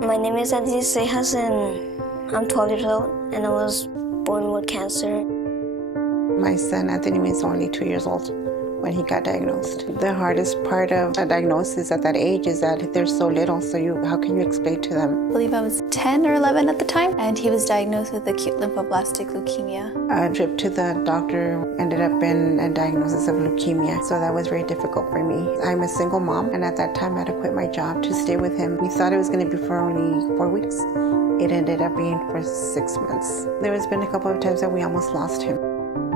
My name is Seijas and I'm 12 years old and I was born with cancer. My son Anthony is only 2 years old when he got diagnosed. The hardest part of a diagnosis at that age is that they're so little, so how can you explain to them? I believe I was 10 or 11 at the time, and he was diagnosed with acute lymphoblastic leukemia. A trip to the doctor ended up in a diagnosis of leukemia, so that was very difficult for me. I'm a single mom, and at that time I had to quit my job to stay with him. We thought it was going to be for only 4 weeks. It ended up being for 6 months. There has been a couple of times that we almost lost him.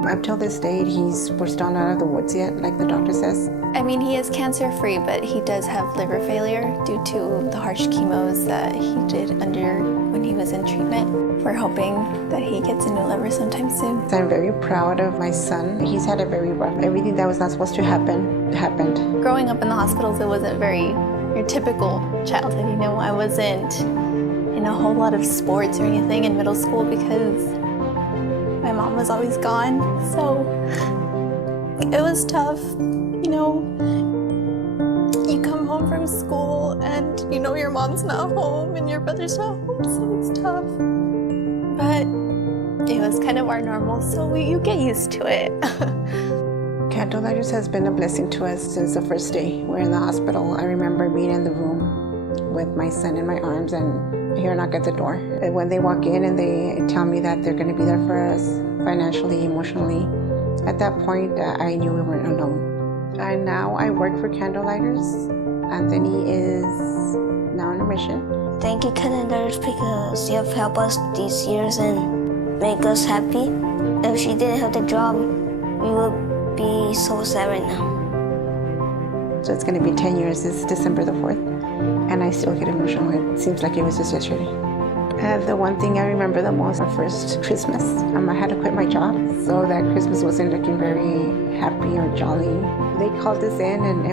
Up till this day, we're still not out of the woods yet, like the doctor says. I mean, he is cancer-free, but he does have liver failure due to the harsh chemos that he did when he was in treatment. We're hoping that he gets a new liver sometime soon. I'm very proud of my son. He's had it very rough. Everything that was not supposed to happen, happened. Growing up in the hospitals, it wasn't your typical childhood, you know. I wasn't in a whole lot of sports or anything in middle school because my mom was always gone, so it was tough. You know, you come home from school and you know your mom's not home and your brother's not home, so it's tough. But it was kind of our normal, so you get used to it. Candlelighters has been a blessing to us since the first day we're in the hospital. I remember being in the room with my son in my arms and I hear a knock at the door. And when they walk in and they tell me that they're going to be there for us financially, emotionally, at that point I knew we weren't alone. And now I work for Candlelighters. Anthony is now in remission. Thank you, Candlelighters, because you have helped us these years and make us happy. If she didn't have the job, we would be so sad right now. So it's going to be 10 years. It's December the 4th. And I still get emotional. It seems like it was just yesterday. The one thing I remember the most, our first Christmas. I had to quit my job, so that Christmas wasn't looking very happy or jolly. They called us in and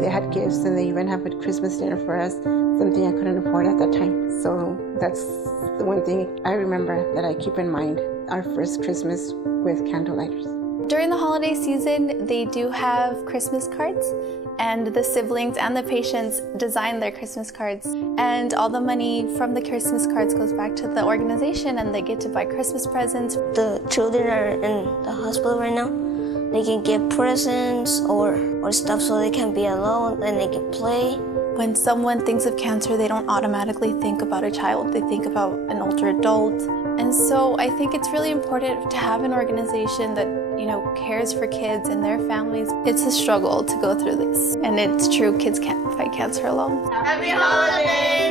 they had gifts and they even had a Christmas dinner for us, something I couldn't afford at that time. So that's the one thing I remember that I keep in mind, our first Christmas with Candlelighters. During the holiday season, they do have Christmas cards, and the siblings and the patients design their Christmas cards. And all the money from the Christmas cards goes back to the organization, and they get to buy Christmas presents. The children are in the hospital right now. They can get presents or stuff so they can be alone and they can play. When someone thinks of cancer, they don't automatically think about a child. They think about an older adult. And so I think it's really important to have an organization that, you know, cares for kids and their families. It's a struggle to go through this. And it's true, kids can't fight cancer alone. Happy holidays!